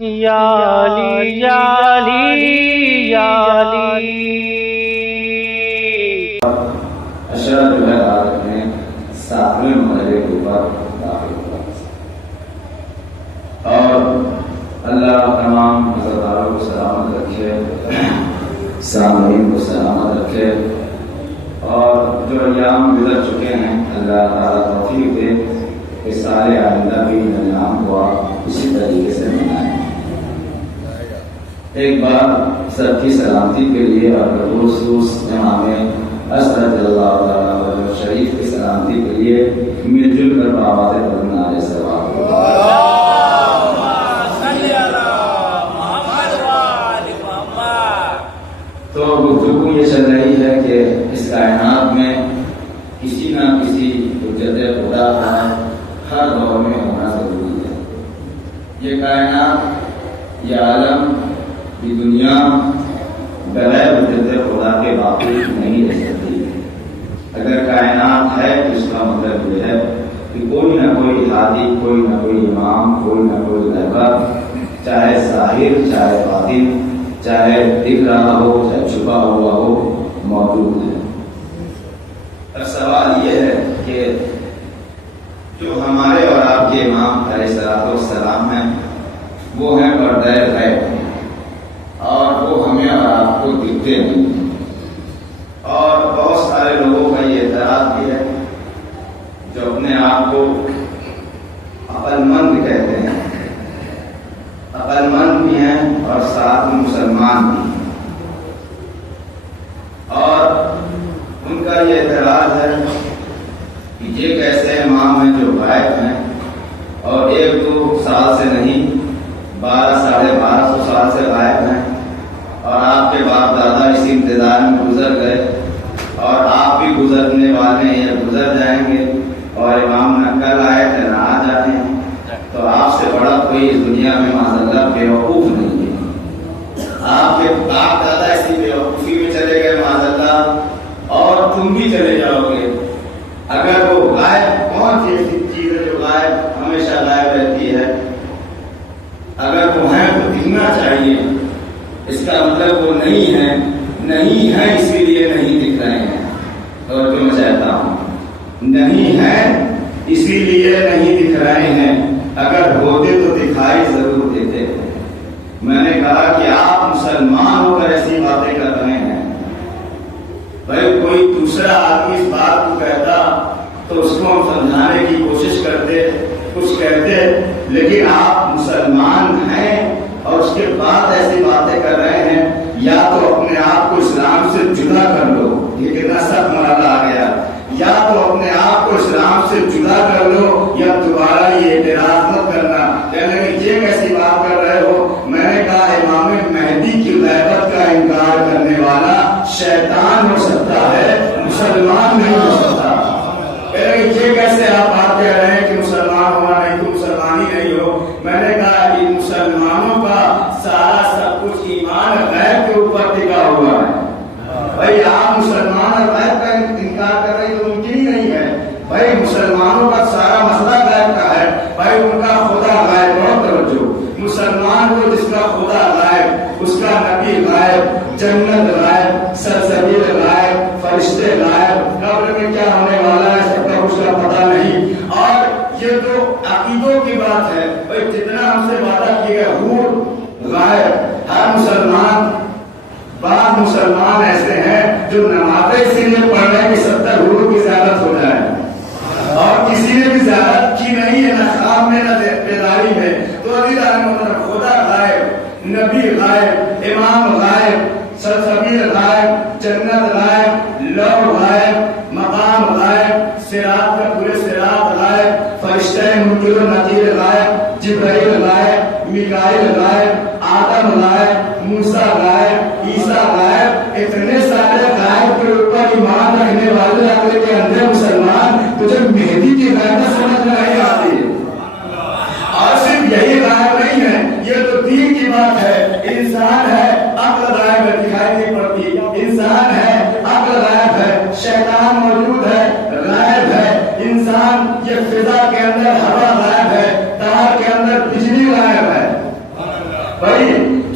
یا علی یا علی یا علی۔ اشرا جو ہے رات میں 7ویں مرحلے کے اوپر داخل ہوا اور اللہ تمام عزاداروں کو سلامت رکھے، سامعین کو سلامت رکھے، اور جو ایام گزر چکے ہیں اللہ تعالیٰ توفیق دے کہ سارے آئندہ بھی ایام کو آپ اسی طریقے سے منائیں۔ ایک بار سب کی سلامتی کے لیے اور خصوص امام اصغر رضی اللہ تعالیٰ عنہ شریف کی سلامتی کے لیے مل جل کر آوازیں بلند علیہ السلام۔ تو گفتگو یہ چل رہی ہے کہ اس کائنات میں کسی نہ کسی حجت خدا کا ہر دور میں ہونا ضروری ہے۔ یہ کائنات، یہ عالم، یہ دنیا بغیر حجت خدا کے باقی نہیں رہ سکتی۔ اگر کائنات ہے تو اس کا مطلب یہ ہے کہ کوئی نہ کوئی ہادی، کوئی نہ کوئی امام، کوئی نہ کوئی رہبر، چاہے ظاہر چاہے باطن، چاہے دکھ رہا ہو چاہے چھپا ہوا ہو، موجود ہے۔ اب سوال یہ ہے کہ جو ہمارے اور آپ کے امام علیہ السلام ہیں وہ ہیں پردہ غیب، اور وہ ہمیں اور آپ کو دکھتے نہیں، اور بہت سارے لوگوں کا یہ اعتراض بھی ہے جو اپنے آپ کو عقل مند کہتے ہیں، عقل مند بھی ہیں اور ساتھ میں مسلمان بھی ہیں، اور ان کا یہ اعتراض ہے کہ یہ کیسے امام ہیں جو غائب ہیں اور 1-2 سال سے نہیں 1200-1250 سال سے غائب ہیں، اور آپ کے باپ دادا اسی انتظار میں گزر گئے اور آپ بھی گزرنے والے ہیں یا گزر جائیں گے، اور امام نہ کل آئے تھے نہ آج آئے ہیں، تو آپ سے بڑا کوئی اس دنیا میں معاذاللہ بیوقوف نہیں ہے۔ آپ کے باپ دادا اسی بیوقوفی میں چلے گئے معاذاللہ، اور تم بھی چلے جاؤ گے۔ اگر وہ غائب، کون سی ایسی چیز ہے جو غائب ہمیشہ غائب رہتی ہے؟ اگر وہ ہیں تو دکھنا چاہیے، اس کا مطلب وہ نہیں ہے، نہیں ہے اسی لیے نہیں دکھ رہے ہیں۔ اور جو میں چاہتا ہوں، نہیں ہے اسی لیے نہیں دکھ رہے ہیں، اگر ہوتے تو دکھائی ضرور دیتے۔ میں نے کہا کہ آپ مسلمان ہو کر ایسی باتیں کر رہے ہیں، بھائی کوئی دوسرا آدمی اس بات کو کہتا تو اس کو ہم سمجھانے کی کوشش کرتے، کچھ کہتے، لیکن آپ مسلمان ہیں اور اس کے بعد ایسی باتیں کر رہے ہیں، یا تو اپنے آپ کو اسلام سے جدا کر لو، یہ کتنا سخت مرحلہ آ گیا، یا تو اپنے آپ کو اسلام سے جدا کر لو یا دوبارہ یہ اعتراض مت کرنا۔ کہنے کہ یہ کیسی بات کر رہے ہو؟ میں نے کہا امام مہدی کی غیبت کا انکار کرنے والا شیطان ہو سکتا ہے، مسلمان نہیں ہو سکتا۔ کہنے کہ یہ کیسے آپ بات کہہ رہے ہیں کہ مسلمان ہونا نہیں تو مسلمان ہی نہیں ہو؟ میں نے کہا ان مسلمانوں کا سارا سب کچھ ایمان غیب کے اوپر ٹکا ہوا ہے۔ بھائی آپ مسلمان اور غیب کا انکار کر رہے تو ممکن ہی نہیں ہے۔ بھائی مسلمانوں کا سارا مسئلہ غیب کا ہے، بھائی ان کا خدا غائب، بہت توجہ، مسلمان کو جس کا خدا غائب، اس کا نبی غائب، جنت غائب، سرزمین غائب، فرشتے غائب، قبر میں کیا ہونے والا ہے سب کا کچھ کا پتہ نہیں۔ اور یہ تو عقیدوں کی بات ہے، بھائی جتنا ہم سے وعدہ کیا گیا حور غائب، ہر مسلمان، بعض مسلمان ایسے ہیں جو نمازیں اسی لیے پڑھ رہے ہیں کہ 70 حور کی زیارت ہو جائے، اور کسی نے بھی زیارت کی نہیں ہے، نہ خواب میں نہ بیداری میں۔ تو خدا غائب، نبی غائب، امام غائب، سرزمین غائب، جنت غائب، لوح غائب، مقام غائب، صراط کا پورے صراط غائب، فرشتے منکر و نکیر غائب، جبرائیل غائب، میکائیل غائب، آدم غائب، موسیٰ غائب، عیسیٰ غائب، اتنے سارے غائب کے اوپر ایمان رکھنے والے عقل کے اندھے مسلمان تجھے مہدی کی غیبت سمجھ میں نہیں آتی۔ اور صرف یہی غائب نہیں ہے، یہ تو دین کی بات ہے۔ انسان ہے، عقل غائب ہے، دکھائی نہیں پڑتی، انسان ہے، عقل غائب ہے، شیطان موجود ہے، غائب ہے، انسان یہ فضا کے اندر ہوا غائب ہے، تار کے اندر بجلی غائب ہے، بھائی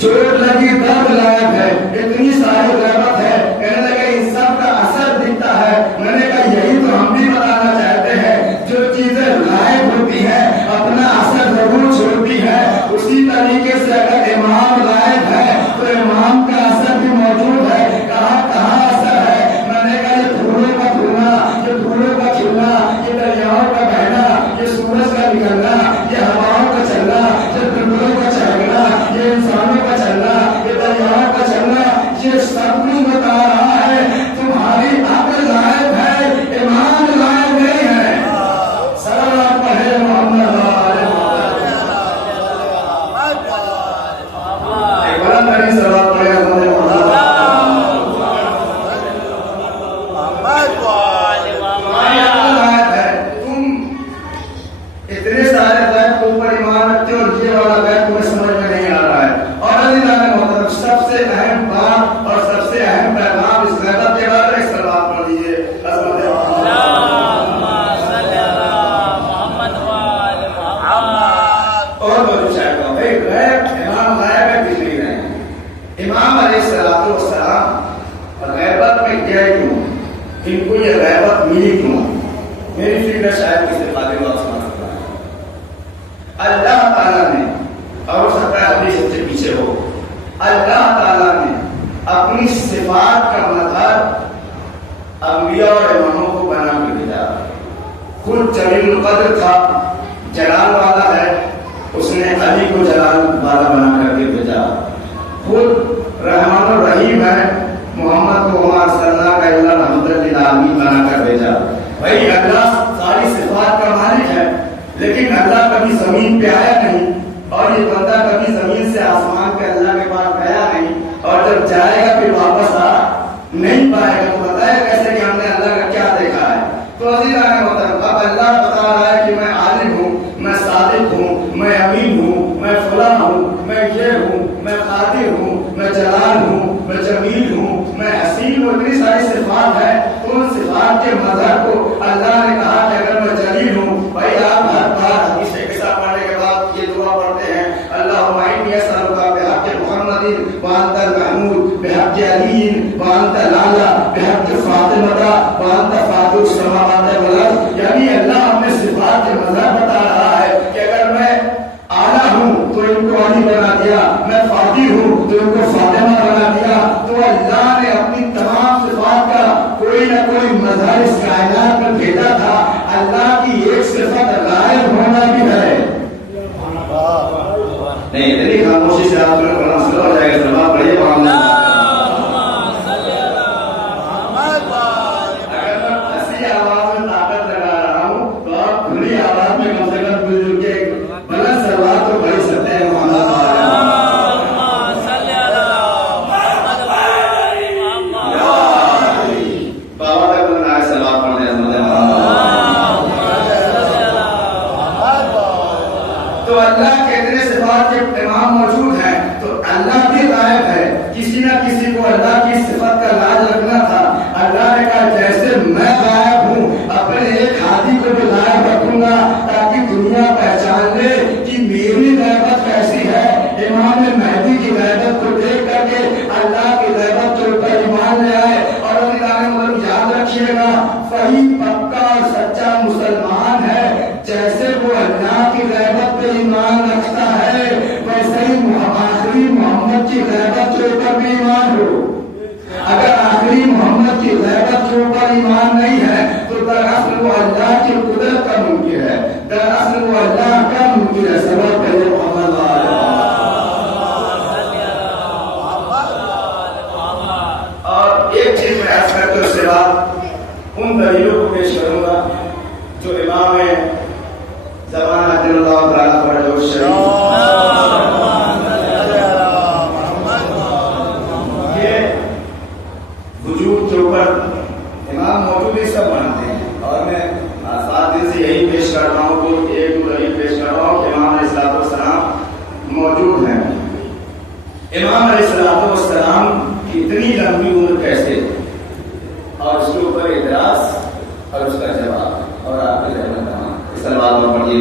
چوٹ لگی درد لائق ہے، اتنی ساری غیبت ہے، کہنے لگے ان سب کا اثر دکھتا ہے۔ میں نے کہا یہی تو ہم بھی بتانا چاہتے ہیں، جو چیزیں غائب ہوتی ہیں اپنا اثر ضرور چھوڑتی ہے، اسی طریقے سے اگر امام غائب ہے تو امام کا اثر بھی موجود ہے۔ کہاں کہاں اثر ہے؟ میں نے کہا یہ پھولوں کا پھولنا، یہ پھولوں کا کھلنا، یہ دریاؤں کا بہنا، یہ سورج کا نکلنا، یہ ہواؤں کا چلنا، یہ پرندوں کا چہکنا، یہ انسانوں کا چلنا، یہ دریاؤں کا چلنا، یہ سب کچھ بتا رہا ہے تمہاری عقل غائب ہے، ایمان غائب نہیں ہے۔ سلام پڑھے محمد والے ایک بلند ترین سلام پڑھے محمد امام علیہ السلام غیبت میں گئے کیوں؟ ان کو یہ غیبت ملی کیوں؟ میری فکر شاید کسی قابل بات سمجھ سکتا ہے۔ اللہ تعالیٰ نے، اور سکتا ہے حدیث سے پیچھے ہو، اللہ تعالیٰ نے اپنی صفات کا مظہر انبیاء اور اماموں کو بنا کے بھیجا۔ خود جلیل القدر تھا، جلال والا ہے، اس نے علی کو جلال والا بنا کر کے بھیجا۔ خود رحمان الرحیم ہے، محمد کو وما ارسلناک الا رحمۃ للعالمین بنا کر بھیجا۔ بھائی اللہ ساری صفات کا مالک ہے، لیکن اللہ کبھی زمین پہ آیا نہیں، اور یہ بندہ کبھی زمین سے آسمان پہ اللہ کے پاس گیا نہیں، اور جب جائے گا پھر واپس آ نہیں پائے گا۔ تو بتایا کیسے کہ ہم نے اللہ کا کیا دیکھا ہے؟ تو عزیزان محترم، اب اللہ بتا رہا ہے کہ میں عالم ہوں، میں صادق ہوں، میں امین ہوں، میں فلاں ہوں، میں یہ ہوں، میں قادر ہوں، میں جلال ہوں، میں جمیل ہوں، میں حسین ہوں، اتنی ساری صفات ہیں۔ ان صفات کے مظہر کو اللہ نے کہا کہ اگر میں جلیل ہوں، بھائی آپ ہر بار حدیث کے ساتھ پڑھنے کے بعد یہ دعا پڑھتے ہیں، اللہم انی اسألک بحق محمد وانت المحمود، بحق علی وانت الاعلی، بحق فاطمہ وانت فاطر السماوات والارض۔ یعنی اللہ اپنے صفات کے مظہر بتا رہا ہے کہ اگر میں اعلیٰ ہوں تو ان کو علی بنا دیا، میں فاطر ہوں تو ان کو فاطمہ بنا دیا۔ تو اللہ نے اپنی تمام صفات کا کوئی نہ کوئی مظہر اس کائنات میں بھیجا تھا۔ اللہ کی ایک صفت غائب ہونا بھی ہے۔ نہیں اتنی خاموشی سے آپ نے پڑھنا شروع ہو جائے گا، سلام پڑھیے محمد۔ اگر میں ایسی آواز میں طاقت لگا رہا ہوں تو آپ کھلی آواز میں کم سے کم مل جل کے بلند سلوات تو پڑھ سکتے ہیں محمد۔ بابا تک بلند آئے سلوات پڑھنے تو اللہ کے اتنے صفات کے امام موجود ہیں، تو اللہ بھی غائب ہے۔ کسی نہ کسی کو اللہ کی صفت کا لاج رکھنا تھا۔ اللہ نے کہا جیسے میں غائب ہوں، اپنے ایک ہاتھی کو بھی غائب رکھوں گا تاکہ دنیا پہچان لے کہ میری غیبت کیسی ہے۔ امام مہدی کی غیبت کو دیکھ کر کے اللہ کی غیبت کے اوپر ایمان لے آئے۔ اور یاد رکھیے گا، وہی پکا اور سچا مسلمان ہے جیسے وہ اللہ کی غیبت پہ ایمان رکھتا ہے، ویسے ہی آخری محمد کی غیبت کے اوپر بھی ایمان ہو۔ اگر آخری محمد کی غیبت کے اوپر ایمان نہیں ہے تو دراصل وہ اللہ کی قدرت کا منکر ہے، دراصل وہ اللہ کا منکر ہے۔ سبب پہلے محمد اور ایک چیز میں عرض کرتے اس کے بعد ان دلیلوں کو پیش کروں گا جو امام زمانہ دل اللہ تعالیٰ پر جو شریف یہ وجود کے اوپر امام موجود ہی سب مانتے ہیں، اور میں سات دن سے یہی پیش کر رہا ہوں کہ ایک دو دلیل پیش کر رہا ہوں کہ امام علیہ السلام موجود ہیں۔ امام علیہ السلام کی اتنی لمبی عمر کیسے، اور اس کے اوپر اعتراض اور اس کا جواب، اور آپ کے ذہن میں سلوات میں پڑھیے۔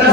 10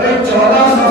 1400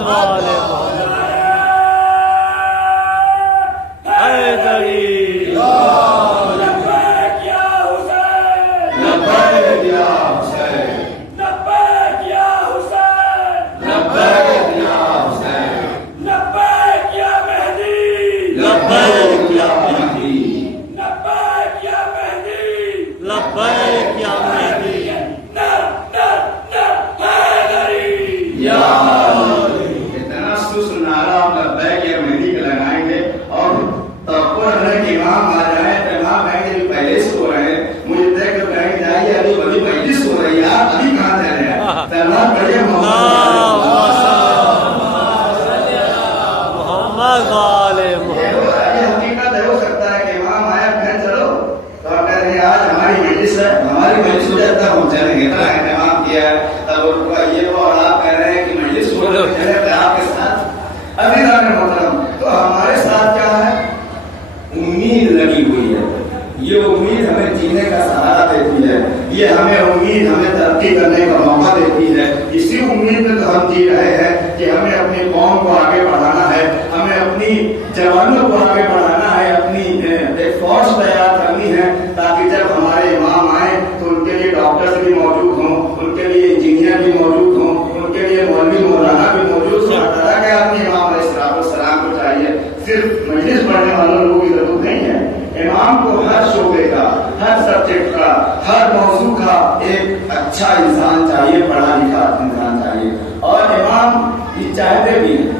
محمد والے محمد حیدری لبیک یا حسین لبیک یا حسین لبیک یا حسین لبیک یا حسین لبیک یا مہدی لبیک یا مہدی لبیک یا مہدی لبیک یا مہدی یا اتنا سست نعرہ آپ لبیک یا مہدی کا لگائیں گے اور توقع ہے کہ امام آ جائیں تو امام کہیں گے پہلے سے ہو رہے ہیں مجھے دیکھ کر کہیں جائیے ابھی بڑی مجلس ہو رہی ہے آپ ابھی کہاں جا رہے ہیں تلوار پڑھیے محمد والے محمد یہ حقیقت ہے، ہو سکتا ہے کہ امام آیا پھر چلو تو آپ کہہ رہے ہیں آج ہماری مجلس ہے، ہماری مجلس ہو جاتا ہے ہم چلیں گے اتنا اہتمام کیا ہے تب ان کو یہ وہ اور آپ کہہ رہے ہیں کہ مجلس ہو رہی ہے آپ کے ساتھ عزیزان محترم تو ہمارے ساتھ کیا ہے امید لگی ہوئی ہے یہ امید ہمیں جینے کا سہارا دیتی ہے یہ ہمیں امید ہمیں ترقی کرنے کا موقع دیتی ہے اسی امید میں تو ہم جی رہے ہیں کہ ہمیں اپنی قوم کو آگے بڑھانا ہے ہمیں اپنی جوانوں کو آگے بڑھانا ہے اپنی ایک فوج تیار کرنی ہے تاکہ جب ہمارے امام آئیں تو ان کے لیے ڈاکٹرز بھی موجود ہوں ان کے لیے انجینئر بھی موجود ہوں ان کے لیے مولوی مولانا بھی موجود ہوں ہر طرح کے آدمی امام علیہ السلام کو چاہیے صرف مجلس پڑھنے والوں لوگوں کی ضرورت نہیں ہے امام کو ہر شعبے کا ہر سبجیکٹ کا ہر موضوع کا ایک اچھا انسان چاہیے پڑھا لکھا انسان چاہیے اور امام یہ چاہتے بھی ہیں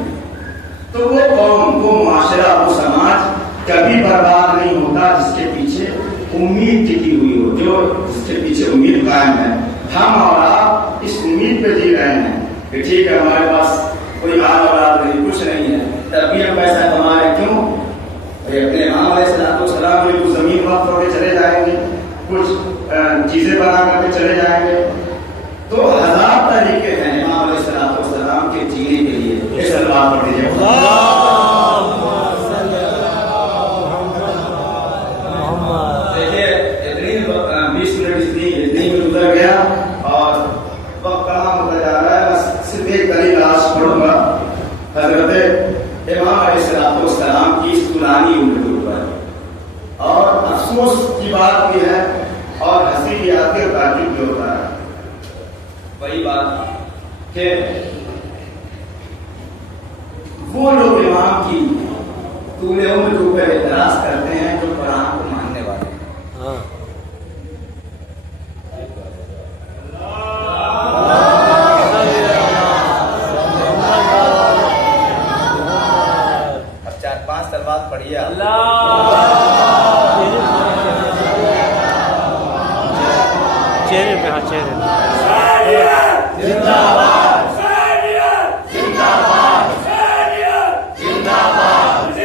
تو وہ قوم وہ معاشرہ وہ سماج کبھی برباد نہیں ہوتا جس کے پیچھے امید ٹکی ہوئی ہو جو جس کے پیچھے امید قائم ہے ہم اور آپ اس امید پہ جی رہے ہیں کہ ٹھیک ہے ہمارے پاس کوئی آل اولاد نہیں کچھ نہیں ہے تب بھی ہم پیسہ کما رہے کیوں اپنے امام علیہ السلام کے کچھ زمین وقت ہو کے چلے جائیں گے کچھ چیزیں بنا کر کے چلے جائیں گے تو ہزار طریقے ہیں امام علیہ السلام کے جینے کے لیے اس بات پڑھ دیجیے دیکھیے اتنی 20 منٹ اتنی میں گزر گیا اور وقت کہاں ہوتا جا رہا ہے بس صرف ایک دلیل آج پڑھوں گا حضرت امام علیہ السلام کی اس پرانی عمر کے اوپر اور افسوس کی بات بھی ہے اور ہنسی بھی آتی ہے تعجب بھی ہوتا ہے وہی بات کہ وہ لوگ امام کی طول عمر کے اوپر اعتراض کرتے ہیں جو قرآن کو ماننے والے ہیں اب 4-5 سلوات پڑھیے چہرے پہ ہاں چہرے پہ زندہ باد زندہ باد زندہ باد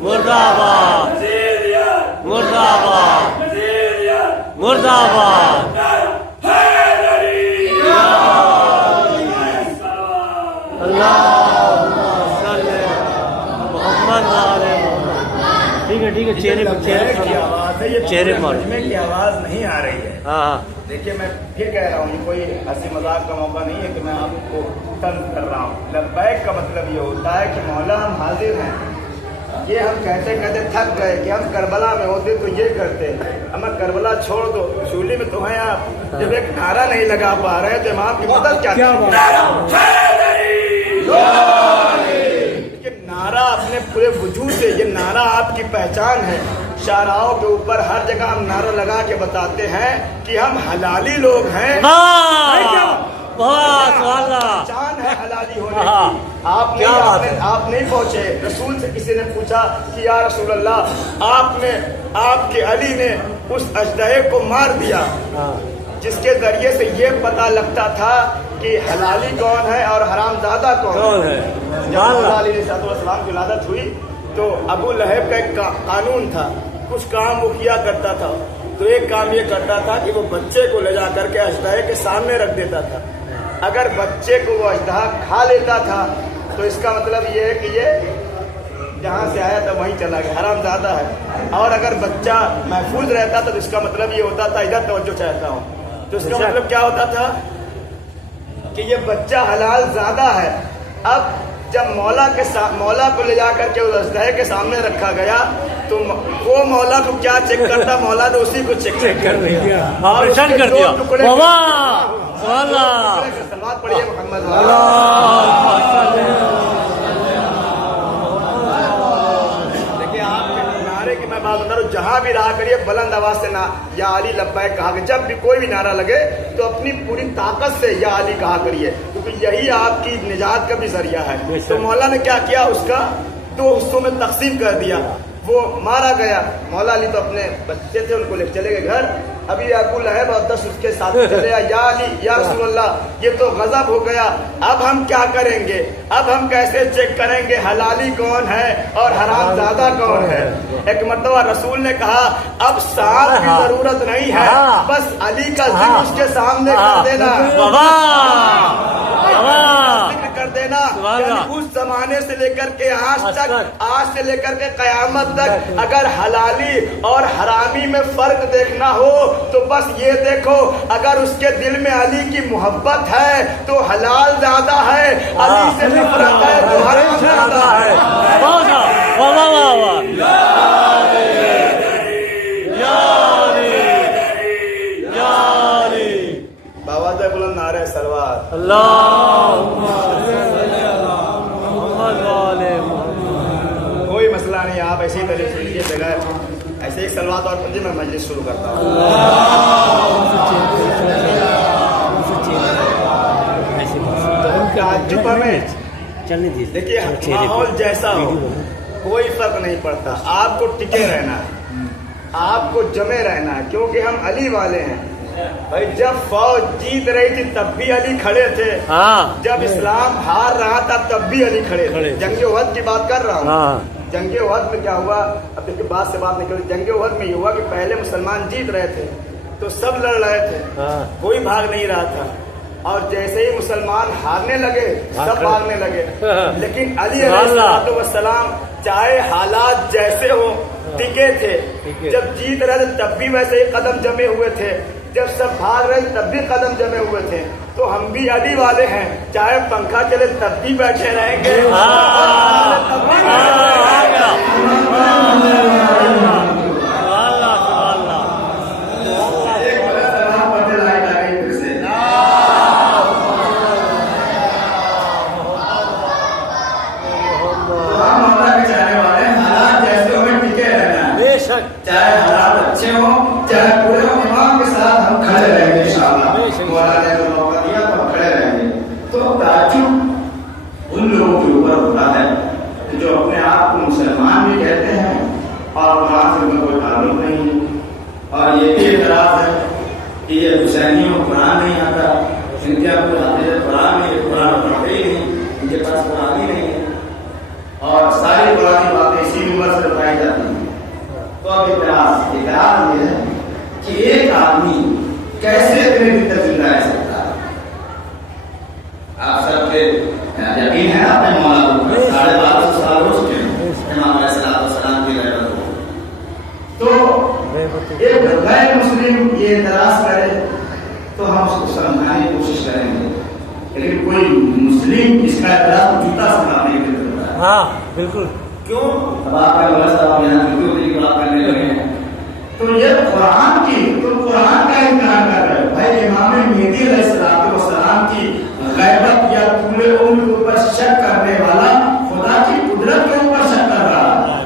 مرد آباد مرد آباد مرد آباد محمد والے ٹھیک ہے چہرے پہ چہرے پر کی آواز نہیں آ رہی ہے ہاں دیکھیے میں پھر کہہ رہا ہوں یہ کوئی ہنسی مذاق کا موقع نہیں ہے کہ میں آپ کو تنگ کر رہا ہوں لبیک کا مطلب یہ ہوتا ہے کہ مولا ہم حاضر ہیں یہ ہم کہتے کہتے تھک گئے کہ ہم کربلا میں ہوتے تو یہ کرتے ہمیں کربلا چھوڑ دو شولی میں تو ہیں آپ جب ایک نعرہ نہیں لگا پا رہے ہیں تو امام کی مدد کیا یہ نعرہ اپنے پورے وجود سے یہ نعرہ آپ کی پہچان ہے شاہراہوں کے اوپر ہر جگہ ہم نعرہ لگا کے بتاتے ہیں کہ ہم حلالی لوگ ہیں پہچان ہے حلالی ہونے کی آپ نہیں پہنچے رسول سے کسی نے پوچھا کہ یا رسول اللہ آپ کے علی نے اس اژدہے کو مار دیا جس کے ذریعے سے یہ پتہ لگتا تھا کہ حلالی کون ہے اور حرام زادہ کون ہے جب مولا علیہ السلام کی ولادت ہوئی تو ابو لہب کا ایک قانون تھا کچھ کام وہ کیا کرتا تھا تو ایک کام یہ کرتا تھا کہ وہ بچے کو لے جا کر کے اژدہے کے سامنے رکھ دیتا تھا اگر بچے کو وہ اژدہا کھا لیتا تھا تو اس کا مطلب یہ ہے کہ یہ جہاں سے آیا تھا وہیں چلا گیا حرام زادہ ہے اور اگر بچہ محفوظ رہتا تھا تو اس کا مطلب یہ ہوتا تھا ادھر توجہ چاہتا ہوں تو اس کا مطلب کیا ہوتا تھا کہ یہ بچہ حلال زادہ ہے اب جب مولا کو لے جا کر کے اس اژدہے کے سامنے رکھا گیا تو وہ مولا کو کیا چیک کرتا، مولا نے اسی کو چیک کر دیا، آپریشن کر دیا۔ بابا سلوات پڑھیے محمد کی میں بات بتا رہا ہوں، جہاں بھی رہا کریے بلند آواز سے نہ یا علی لبیک کہا کہ جب بھی کوئی بھی نعرہ لگے تو اپنی پوری طاقت سے یا علی کہا کریے، کیونکہ یہی آپ کی نجات کا بھی ذریعہ ہے۔ تو مولا نے کیا کیا، اس کا 2 حصوں میں تقسیم کر دیا، وہ مارا گیا۔ مولا علی تو اپنے بچے تھے، ان کو لے چلے گئے گھر۔ ابھی ابو لہب اور 10 اس کے ساتھ چلے آئے، یا علی یا رسول اللہ یہ تو غضب ہو گیا، اب ہم کیا کریں گے، اب ہم کیسے چیک کریں گے حلالی کون ہے اور حرام زادہ کون ہے۔ ایک مرتبہ رسول نے کہا اب سانپ کی ضرورت نہیں ہے، بس علی کا ذکر اس کے سامنے کر دینا، ذکر کر دینا۔ یعنی اس زمانے سے لے کر کے آج تک، آج سے لے کر کے قیامت تک اگر حلالی اور حرامی میں فرق دیکھنا ہو تو بس یہ دیکھو، اگر اس کے دل میں علی کی محبت ہے تو حلال زیادہ ہے، علی سے نفرت ہے تو حرام زیادہ ہے۔ باوازہ بلند نعرہ سلوات کوئی مسئلہ نہیں، آپ ایسے ہی طریقے سے لیجیے بغیر ایسے ایک سلوات اور پڑھیے، میں مجلس شروع کرتا ہوں۔ تعجب میں دیکھیے ماحول جیسا ہو کوئی فرق نہیں پڑتا، آپ کو ٹکے رہنا ہے، آپ کو جمے رہنا ہے، کیونکہ ہم علی والے ہیں۔ بھائی جب فوج جیت رہی تھی تب بھی علی کھڑے تھے، جب اسلام ہار رہا تھا تب بھی علی کھڑے تھے۔ جنگ احد کی بات کر رہا ہوں، جنگ احد میں کیا ہوا، اب دیکھیے بات سے بات نکلی، جنگ احد میں یہ ہوا کہ پہلے مسلمان جیت رہے تھے تو سب لڑ رہے تھے، کوئی بھاگ نہیں رہا تھا، اور جیسے ہی مسلمان ہارنے لگے سب بھاگنے لگے، لیکن علی علیہ السلام چاہے حالات جیسے ہو ٹکے تھے، جب جیت رہے تھے تب بھی ویسے ہی قدم جمے ہوئے تھے، جب سب بھاگ رہے تب بھی قدم جمے ہوئے تھے۔ تو ہم بھی علی والے ہیں، چاہے پنکھا چلے تب بھی بیٹھے رہیں گے، چاہے حالات اچھے ہوں چاہے برے ہوں، امام کے ساتھ ہم کھڑے رہیں گے انشاءاللہ۔ مولا نے تو موقع دیا تو ہم کھڑے رہیں گے۔ تو تعجب ان لوگوں کے اوپر ہوتا ہے کہ جو اپنے آپ کو مسلمان بھی کہتے ہیں اور قرآن سے ان کا کوئی تعلق نہیں، اور یہ بھی اعتراض ہے کہ یہ حسینیوں کو قرآن نہیں آتا، ان کے اپنے حافظ قرآن نہیں، قرآن پڑھتے ہی نہیں، ان کے پاس قرآن ہی نہیں ہے، اور ساری قرآنی باتیں اسی عمر سے بتائی جاتی ہیں۔ تو اب اعتراض یہ ہے کہ ایک آدمی کیسے اتنے دن تک زندہ رہ سکتا ہے؟ آپ سب کے یقین ہے آپ نے مولا کو 1250 سال ہو چکے ہیں امام علیہ السلام کی رحمت ہو، تو ایک غیر مسلم یہ اعتراض کرے تو ہم اس کو سمجھانے کی کوشش کریں گے، لیکن کوئی مسلم اس کا اعتراض جوتا سمجھانے کے لیے کرتا ہے۔ ہاں بالکل، کیوں؟ اب آپ کا مولا صاحب یہاں ویڈیو کی بات کرنے لگے ہیں تو یہ قرآن کی، تو قرآن کا انکار کر رہے ہیں۔ بھائی امام مہدی علیہ السلام کی غیبت یا پورے عمر کے اوپر شک کرنے والا خدا کی قدرت کے اوپر شک کر رہا ہے،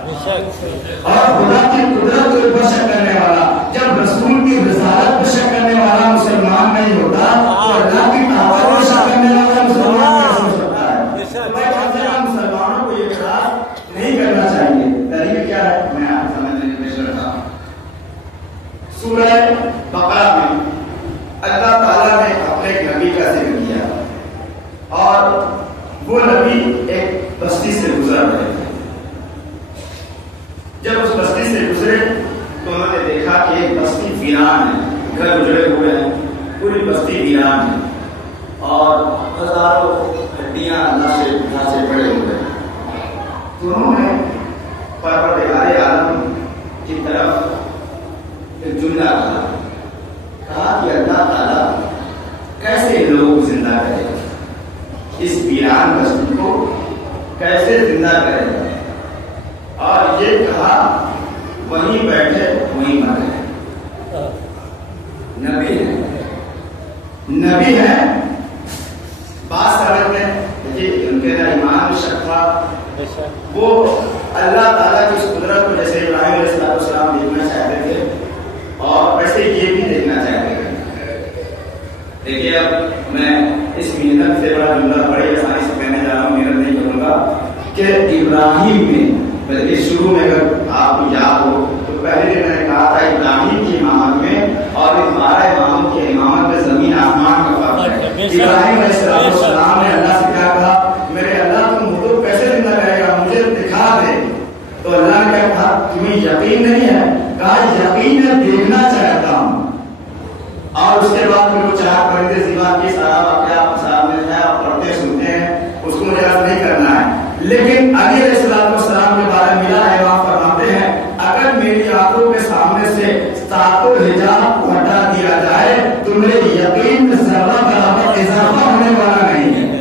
اور خدا کی قدرت کے اوپر شک کرنے والا، جب رسول کی رسالت پر شک کرنے والا مسلمان نہیں ہوتا تو اللہ کی طاقت پر شک کرنے والا مسلمان کیسے ہو سکتا ہے؟ مسلمانوں کو یہ اعتراض نہیں کرنا چاہیے۔ دلیل کیا ہے میں آپ کو سمجھنے کی کوشش کرتا ہوں۔ سورہ بقرہ میں اللہ تعالیٰ نے اپنے ایک نبی کا ذکر کیا، اور وہ نبی ایک بستی سے گزر رہے تھے۔ جب اس بستی سے گزرے تو انہوں نے دیکھا کہ ایک بستی ویران ہے، گھر اجڑے ہوئے ہیں، پوری بستی ویران ہے، اور ہزاروں ہڈیاں ناسے پڑے ہوئے ہیں۔ تو انہوں نے پروردگار عالم کی طرف ایک جملہ کہا کہ اللہ تعالیٰ کیسے لوگ زندہ کرے اس ویران بستی کو، زندہ کرے گا، اور یہ کہا وہیں بیٹھے وہیں مر گئے۔ نبی ہے، نبی ہے، بات سمجھتے ہیں کہ ان کے ایمان شک تھا، وہ اللہ تعالیٰ کی اس قدرت کو جیسے ابراہیم علیہ السلام دیکھنا چاہتے تھے اور ویسے یہ بھی دیکھنا چاہتے تھے۔ دیکھیے اب میں اس محنت سے بڑا جملہ بڑی آسانی سے کہنے جا رہا ہوں، محنت نہیں کروں گا، کہ ابراہیم میں بلکہ شروع میں اگر آپ کو یاد ہو تو پہلے میں نے کہا تھا ابراہیم کی امامت میں اور ہمارے امام کی امامت میں زمین آسمان کا فرق ہے۔ ابراہیم علیہ السلام نے اللہ سے کیا کہا، میرے اللہ تم مردوں کیسے زندہ کرے گا، مجھے دکھا دے۔ تو اللہ نے کیا کہا، تمہیں یقین نہیں ہے؟ کہا یقین ہے، دیکھنا چاہتا ہوں۔ اور اس کے بعد پھر وہ چار پرندے زیبا کی سارا واقعہ آپ سامنے ہے، آپ پڑھتے سنتے ہیں، اس کو مجھے یاد نہیں کرنا ہے۔ لیکن علی علیہ السلام کے بارے میں ملا ہے، وہاں فرماتے ہیں اگر میری آنکھوں کے سامنے سے ساتوں حجاب کو ہٹا دیا جائے تو میرے یقین میں ذرہ برابر اضافہ ہونے والا نہیں ہے۔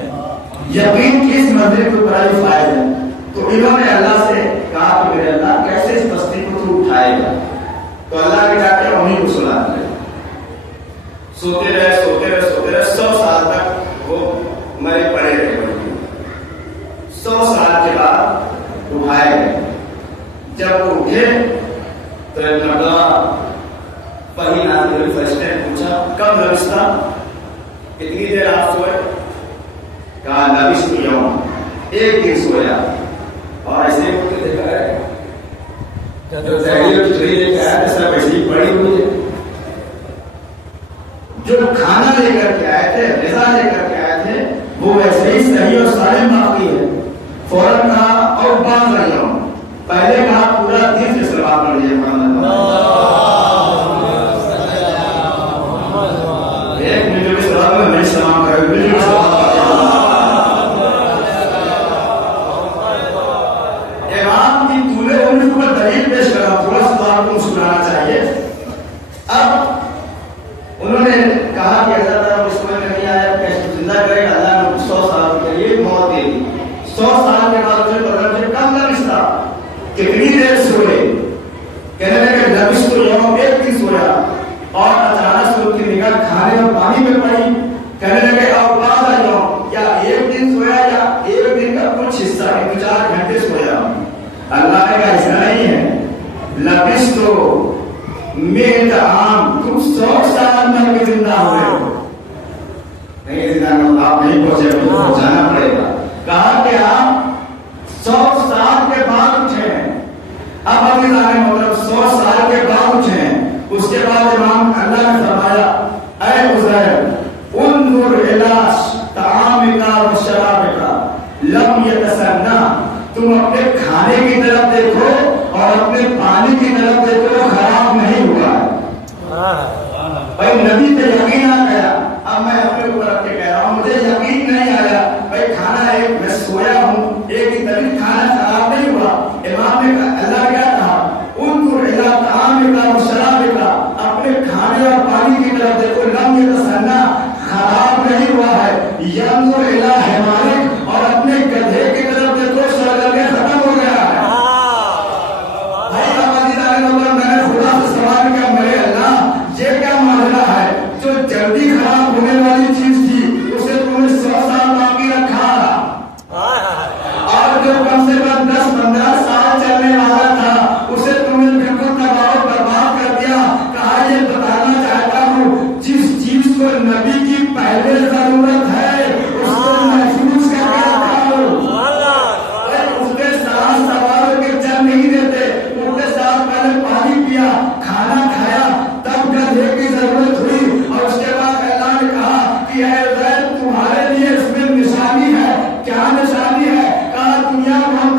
یقین کی اس منزل کے اوپر ہی فائد ہے۔ تو انہوں نے اللہ سے کہا کہ میرے اللہ کیسے اس بستی کو تو اٹھائے گا؟ تو اللہ نے کہا کہ انہیں کو سلا دیا۔ سوتے رہے 100 سال تک وہ مرے پڑے رہے، 100 سال کے بعد اٹھائے گئے۔ جب وہ اٹھے تو ایک مرتبہ وحی نازل ہوئی، فرشتے نے پوچھا کب لبثتا، کتنی دیر آپ سوئے؟ کہا لبثت یوم، ایک دن سویا۔ اور ایسے ہی اٹھ کے دیکھا ہے جو تحریر کی چڑی لے کے آیا تھا سب ایسی ہی پڑی ہوئی ہے۔ جو کھانا لے کر کے آئے تھے، غذا لے کر کے آئے تھے، وہ ویسے ہی صحیح اور سالم باقی ہے۔ فوراً کہا اور باندھ رہی ہوں، پہلے کہا پورا دن سے سلوات پڑھ لیے ایک منٹ بھی سلام میں نہیں سلام کرے بالکل امام کی طولے عمر پر دلیل پیش کرا، تھوڑا سا آپ کو مسکرانا چاہیے۔ اب انہوں نے کہا کہ اللہ تعالیٰ اس میں نہیں آیا کیسے زندہ کرے گا، اللہ نے 100 سال کے لیے موت دے دی۔ 100 سال کے بعد مجھے کم لبثتا، کتنی دیر سوئے؟ کہنے لگے لبثت یوم، ایک دن سویا۔ اور اچانک سے ان کی نگاہ کھانے اور پانی میں پڑی، کہنے لگے اور بعد یوم، یا ایک دن سویا یا ایک دن کا کچھ حصہ، 4 گھنٹے سویا۔ اللہ نے کہا ایسا نہیں ہے، لبثت میرے عام تم 100 سال مر کے زندہ ہوئے ہو۔ نہیں زندہ آپ نہیں پہنچے، پہنچانا پڑے گا۔ کہا کہ آپ 100 سال کے بعد اٹھے ہیں۔ اب اپنے مطلب 100 سال کے بعد اٹھے ہیں۔ اس کے بعد امام اللہ نے فرمایا اے عزیر انظر الی طعامک و شرابک لم یتسنہ، تم اپنے کھانے کی طرف دیکھو اور اپنے پانی کی طرف دیکھو، خراب نہیں ہوا ہے۔ بھائی نبی پہ یقین آ گیا، اب میں اپنے اوپر رکھ کے کہہ رہا ہوں مجھے یقین نہیں آیا۔ بھائی کھانا ایک میں سویا ہوں، ایک ہی طرح کھانا خراب نہیں ہوا۔ امام نے کہا اللہ کیا کہا انظر الی طعامک و شرابک، اپنے کھانے اور پانی کی طرف دیکھو، لم یتسنہ، خراب نہیں ہوا ہے۔ ینظر الی حمارک، اور اپنے گدھے کی طرف دیکھو، سرگرمی ختم ہو گیا ہے۔ بھائی میں نے خدا سے سوال کیا میرے اللہ یہ کیا معاملہ ہے، جو جلدی خراب ہونے والی چیز تھی اسے تم نے 100 سال باقی رکھا، اور جو کم سے کم 10-15 سال چلنے والا تھا اسے تم نے بالکل تباہ و برباد کر دیا۔ کہا یہ بتانا چاہتا ہوں جس چیز کو نبی کی پہلے ضرورت ہے اس کو محفوظ کر کے رکھا ہو۔ اس کے ساتھ سواروں کے چل نہیں دیتے، ان کے ساتھ پہلے پانی پیا، کھانا کھایا، تب گدھے کی ضرورت ہوئی، اور اس کے بعد اللہ نے کہا کہ اے عزیر تمہارے لیے اس میں نشانی ہے۔ کیا نشانی ہے؟ کہا دنیا کو ہم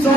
100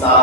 7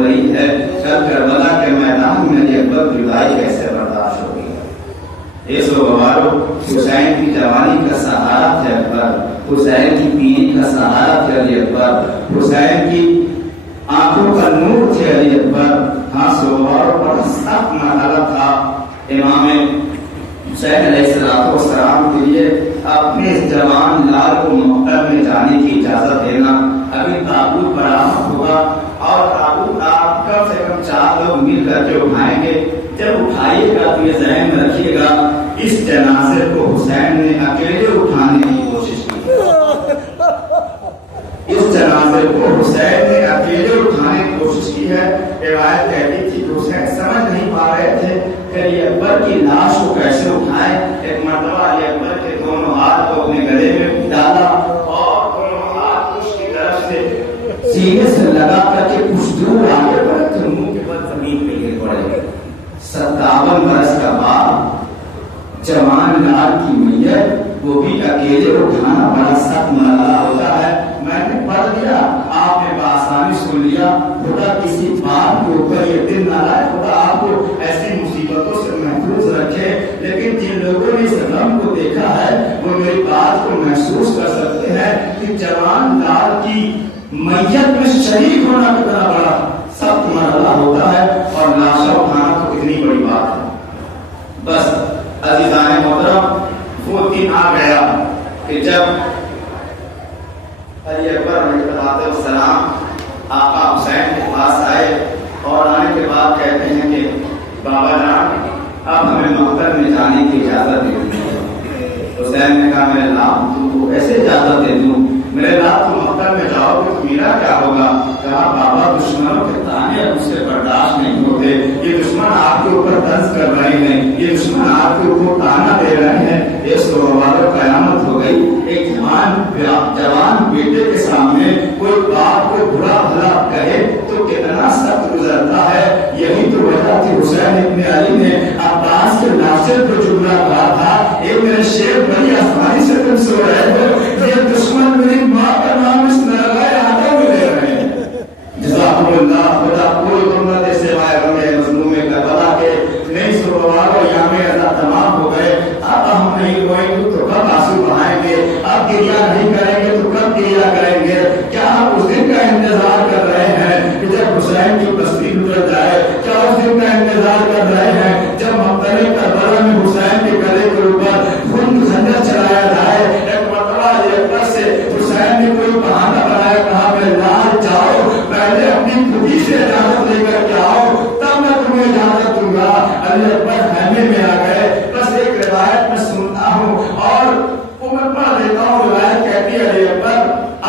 ہو رہی ہے، کل کربلا کے میدان میں علی اکبر کی جدائی کیسے برداشت ہوگی؟ اس وبارو حسین کی جوانی کا سہارا تھے اکبر، حسین کی پیری کا سہارا تھے علی اکبر، حسین کی آنکھوں کا نور تھے علی اکبر۔ ہاں سوبارو بڑا سخت مرحلہ تھا امام حسین علیہ السلام کے لیے اپنے اس جوان لال کو مقتل میں جانے کی اجازت دینا۔ ابھی تابوت برآمد ہوگا اور تابوت آپ کم سے کم 4 لوگ مل کر کے اٹھائیں گے۔ جب اٹھائیے گا تو یہ ذہن میں رکھیے گا اس جنازے کو حسین نے اکیلے اٹھانے کی کوشش کی، اس جنازے کو حسین نے اکیلے اٹھانے کی کوشش کی ہے۔ روایت کہتی تھی کہ حسین سمجھ نہیں پا رہے تھے کہ علی اکبر کی لاش کو کیسے اٹھائیں۔ ایک مرتبہ علی اکبر کے دونوں ہاتھ کو اپنے گلے میں ڈالا اور دونوں ہاتھ اس کی طرف سے سینے سے لگا کر کے کچھ دور آگے بڑھے تو منہ کے بل زمین پہ گر پڑے۔ 57 برس کا بعد جوان لال کی میت وہ بھی اکیلے اٹھانا بڑا سخت مرحلہ ہوتا ہے۔ میں نے پڑھ دیا، آپ نے بآسانی سن لیا۔ خدا کسی بات کے اوپر یہ دن نہ لائے، خدا آپ کو ایسی مصیبتوں سے محفوظ رکھے۔ لیکن جن لوگوں نے اس غم کو دیکھا ہے وہ میری بات کو محسوس کر سکتے ہیں کہ جوان لال کی میت میں شریک ہونا کتنا بڑا سخت مرحلہ ہوتا ہے اور لاشیں اٹھانا تو کتنی بڑی بات ہے۔ بس عزیزان محترم، وہ دن آ گیا کہ جب علی اکبر علیہ السلام آقا حسین کے پاس آئے اور آنے کے بعد کہتے ہیں کہ بابا جان اب ہمیں مقتل میں جانے کی اجازت دے دیں۔ حسین نے کہا میرے نام تو ایسے اجازت دے دوں، میرے نام تو مقتل میں جاؤ گے تو میرا کیا ہوگا؟ کہا بابا دشمنوں کے تانے اب مجھ سے برداشت نہیں ہوتے، یہ دشمن آپ کے اوپر طنز کر رہے ہیں، یہ دشمن آپ کے اوپر تانا دے رہے ہیں۔ اس والوں قیامت ہو گئی۔ ایک جوان بیٹے کے سامنے کوئی بات کو برا بھلا کہے تو کتنا سخت گزرتا ہے۔ یہی تو وجہ تھی حسین ابن علی نے عباس کے ناصر کو جملہ کہا تھا، اے میرے شیر بڑی آسانی سے تم سو رہے ہو، یہ دشمن میری ماں کا نام اس نرغائے ہاتھوں میں لے رہے ہیں۔ جزاکم اللہ، خدا کوئی امت سوائے غم مظلوم کربلا کے نہیں سوارو یام ازا تمام ہو گئے۔ اب ہم نہیں روئیں گے تو کب آنسو بہائیں گے؟ اب گریا نہیں کریں گے تو کب گریا کریں گے؟ کیا ہم اس دن کا انتظار کر رہے ہیں کہ جب حسین کی بستی اتر جائے؟ کیا اس دن کا انتظار کر رہے ہیں جب مقتل کربلا میں حسین کے گلے کے اوپر خون خنجر چلایا جائے؟ ایک مرتبہ اکبر سے حسین نے کوئی بہانہ بنایا، کہا میں لال جاؤ پہلے اپنی خودی سے اجازت لے کر کے آؤ تب میں تمہیں اجازت دوں گا۔ علی اکبر خیمے میں آ گئے۔ بس ایک روایت میں سنتا ہوں اور پڑھ دیتا ہوں۔ روایت کہتی ہے علی اکبر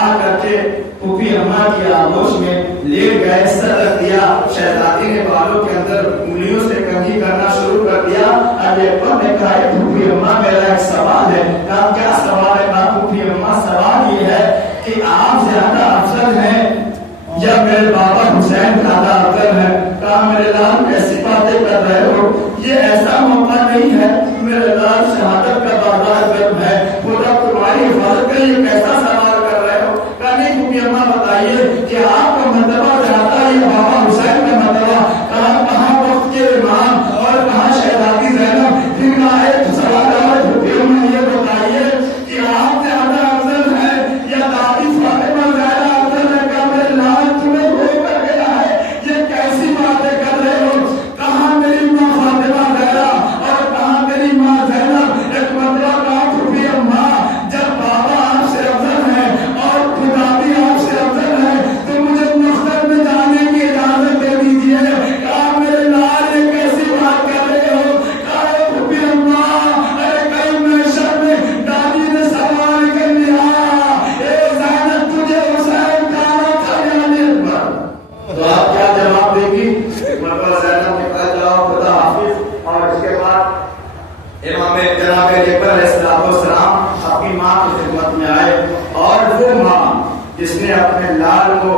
آ کر کے پھوپھی اماں کی آغوش میں لیٹ گئے، سر رکھ دیا۔ شہزادی نے بالوں کے اندر انگلیوں سے کنگھی کرنا شروع کر دیا۔ علی اکبر نے کہا پھوپھی اماں میرا ایک سوال ہے۔ کہا کیا سوال ہے؟ کہا پھوپھی اماں سوال یہ ہے کہ آپ زیادہ افضل ہیں یا میرے بابا حسین زیادہ افضل ہے؟ کہا میرے لال کیسی باتیں کر رہے ہو، یہ ایسا موقع نہیں ہے، میرے لال شہادت کا بازار گرم ہے، خدا تمہاری حفاظت کا یہ کیسا سوال کر رہے ہو؟ کہا نہیں پھوپھی اماں بتائیے کہ آپ کا مرتبہ زیادہ ہے یا بابا حسین کا مرتبہ؟ کہا کہاں وقت کے امام اور کہاں شہزادی زینب؟ پھر آئے سوال اور پھوپھی اماں یہ بتائیے کہ آپ زیادہ افضل ہے یا دادی فاطمہ زیادہ افضل ہے؟ کہا میرے لال تمہیں ہو کر گیا ہے، یہ کیسی باتیں کر رہے ہو؟ کہاں میری ماں فاطمہ زہرا اور کہاں میری ماں زینب؟ ایک مرتبہ کہا پھوپھی اماں جب بابا آپ سے افضل ہے اور خدا بھی آپ سے افضل ہے تو مجھے مقتل میں جانے کی اجازت دے دیجیے۔ کہا میرے لال یہ کیسی بات کر رہے ہو؟ کہا پھوپھی اماں ارے کئی محشر میں دادی نے سوال کر لیا، اے زینب تجھے حسین جانا تھا یا نہیں؟ تو آپ کیا جواب دیں گی؟ مرتبہ زینب نے کہا جاؤ خدا حافظ۔ اور اس کے بعد امام جناب اکبر علیہ السلام اپنی ماں کی خدمت میں آئے اور وہ ماں جس نے اپنے لال کو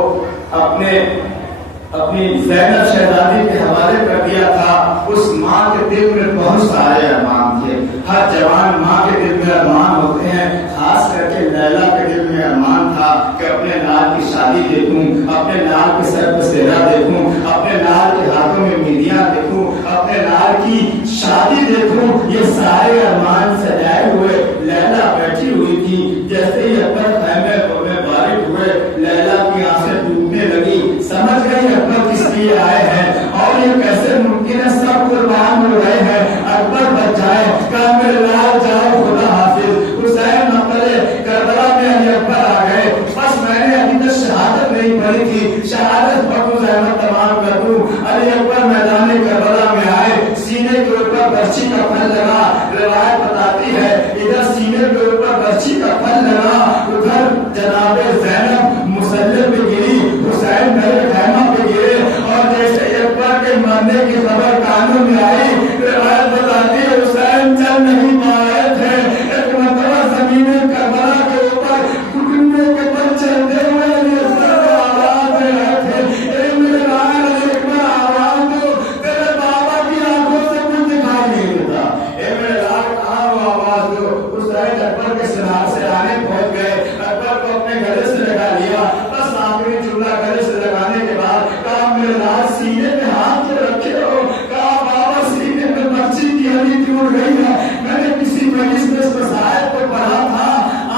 اپنی زینب شہزادی کے حوالے کر دیا تھا، اس ماں کے دل میں بہت سارے ارمان تھے۔ ہر جوان ماں کے دل میں ارمان ہوتے ہیں، خاص کر کے لیلا کے دل میں ارمان تھا کہ اپنے لال کی شادی دیکھوں، اپنے لال کے سر پہ سہرا دیکھوں، اپنے لال کے ہاتھوں میں میڈیا دیکھوں، اپنے لال کی شادی دیکھوں، یہ سارے ارمان سجائے ہوئے لیلا بیٹھی ہوئی تھی۔ جیسے ہی اکبر خیمے میں بارک ہوئے، لیلا کی آنکھیں ڈوبنے لگی، سمجھ گئی اکبر کس لیے آئے ہیں اور یہ کیسے ممکن ہے سب قربان ہو رہے ہیں، اکبر بچ جائے، کہا میرے لال جاؤ خدا حافظ۔ حسین مقتل کربلا میں علی اکبر آ گئے، بس میں نے ابھی تک شہادت نہیں پڑھی تھی، شہادت پڑھوں زحمت تمام کر دوں۔ علی اکبر میدان کربلا میں آئے، سینے کے اوپر برچھی کا پھل لگا، روایت بتاتی ہے ادھر سینے کے اوپر برچھی کا پھل لگا، ادھر جناب زینب مسلح پہ گری، حسین میرے خیمہ پہ گرے، اور جیسے اکبر کے مرنے کی خبر کانوں میں آئی، روایت بتاتی ہے حسین چل نہیں پائے تھے، ایک مرتبہ زمین کربلا کے اوپر گھٹنے کے بل چلتے ہوئے علی اکبر کو آواز دے رہے تھے، اے میرے لال علی اکبر آواز دو، تیرے بابا کی آنکھوں سے کچھ دکھائی نہیں دیتا، اے میرے لال کہاں وہ آواز دو۔ حسین اکبر کے سراغ سے آنے پہنچ گئے، اکبر کو اپنے گلے سے لگا لیا، بس آخری جملہ گلے سے لگانے کے بعد کہا میرے لال سینے میں ہاتھ تو رکھے ہو، کہا بابا سینے میں برچھی کی ہڈی ٹوٹ گئی ہے، میں نے کسی مجلس میں اس مسائل کو پڑھا تھا،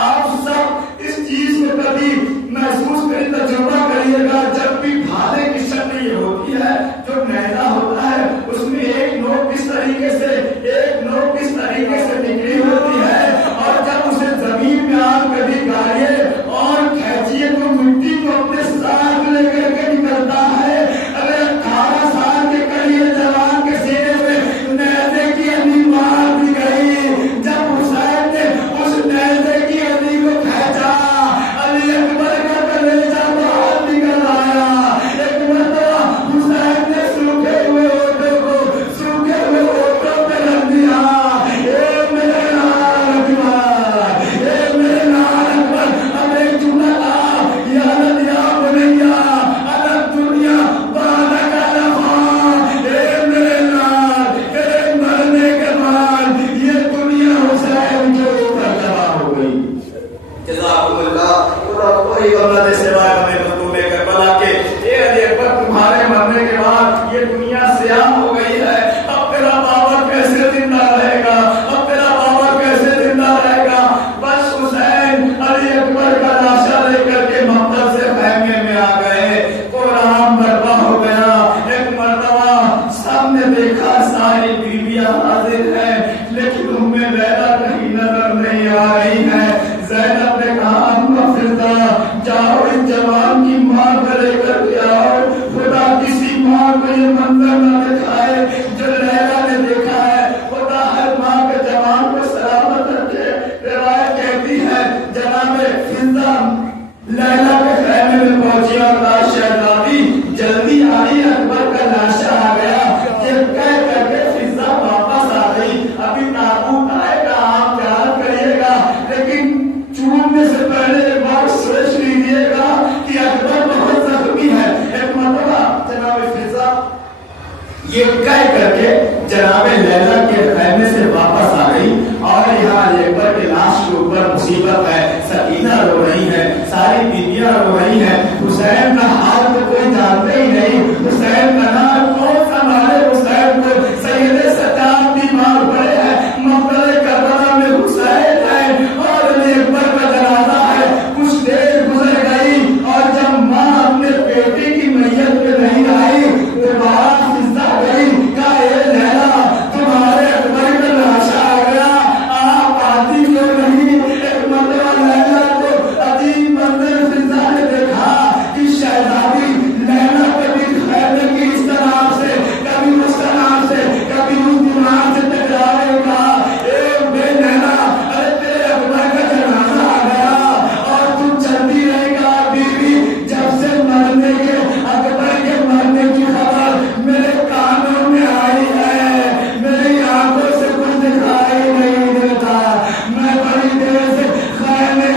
آپ سب اس چیز کو کبھی محسوس کریں، تجربہ کریے گا، جب بھی بھالے کی شکل یہ ہوتی ہے، جو نیزہ ہوتا ہے اس میں ایک نوک کس طریقے سے نکلی ہوتی ہے، اور جب اسے زمین میں آپ کبھی گاڑیے اور کھینچیے تو مٹی کو اپنے ساتھ لے کر کے نکلتا ہے۔ اگر 18 سال کے کڑیے جوان کے سینے میں نیزے کی ہڈی مار دی گئی، جب حسین نے اس نیزے کی ہڈی کو کھینچا، علی اکبر کا کلیجہ باہر نکل آیا۔ ایک مرتبہ حسین نے سوکھے ہوئے ہونٹوں پہ رکھ دیا، اے میرے لال اکبر، اے میرے لال اکبر، اب ایک جملہ کہا، یا لیا بنیا انا دنیا بعدک لفا، اے میرے لال تیرے مرنے کے بعد یہ دنیا حسین کے اوپر تباہ ہو گئی۔ جزاکم اللہ، کوئی غلط سوائے ہمیں مظلوم کربلا کے، اے علی اکبر تمہارے مرنے کے بعد یہ دنیا سیاہ ہو گئی ہے، اب تیرا بابا کیسے زندہ رہے گا، اب تیرا بابا کیسے زندہ رہے گا۔ بس حسین علی اکبر کا لاشا لے کر کے مقتل سے خیمے میں آ گئے، قرآن برپا ہو گیا۔ ایک مرتبہ سب نے دیکھا ساری بیویاں حاضر ہیں، لیکن ام لیلا کہیں نظر نہیں آ رہی ہیں۔ زینب نے کہا اما فضا جاؤ اس جوان کی ماں کو لے کر کے آؤ، خدا کسی ماں کو یہ منظر نہ دکھائے جو لیلا نے دیکھا ہے، خدا ہر ماں کے جوان کو سلامت رکھے۔ روایت کہتی ہے جناب فضا لیلا کے خیمے میں پہنچی اور کہا شہزادی جلدی آئی، اکبر کا لاشا آ گیا، یہ کہہ کر کے فضا واپس آ گئی۔ ابھی تابوت آئے گا، آپ خیال کریے گا، لیکن چوننے سے پہلے ایک بار سوچ لیجیے گا کہ اکبر بہت زخمی ہے۔ ایک مرتبہ جناب فضا یہ کہہ کر کے جناب لیلا کے خیمے سے واپس آ گئی، اور یہاں علی اکبر کے لاش کے اوپر مصیبت ہے، سکینہ رو رہی ہے، ساری بیویاں رو رہی ہیں، حسین کا حال تو کوئی جانتے ہی نہیں، حسین کا نام کون سنبھالے، حسین کو سید سجاد بیمار پڑے ہیں، مقتل کربلا میں حسین ہے اور علی اکبر کا جنازہ ہے۔ کچھ دیر گزر گئی اور جب ماں اپنے بیٹے کی میت پہ نہیں آئی تو بات فضا گئی، کہا اے لیلا تمہارے اکبر کا لاشا آ گیا، آپ آتی کیوں نہیں؟ ایک مرتبہ لیلا کو عجیب منظر فضا نے دیکھا کہ شہزادی لیلا کبھی خیمے کی اس طرح سے، کبھی اس طرح سے، کبھی اس دماغ سے ٹکرانے کا، اے بے لیلا ارے تیرے اکبر کا جنازہ آ گیا اور تم چلتی رہے گا بیوی، جب سے مرنے کے اکبر کے مرنے کی خبر میرے کانوں میں آئی ہے، میری آنکھوں سے کچھ دکھائی نہیں دیتا، میں بڑی دیر سے خیمے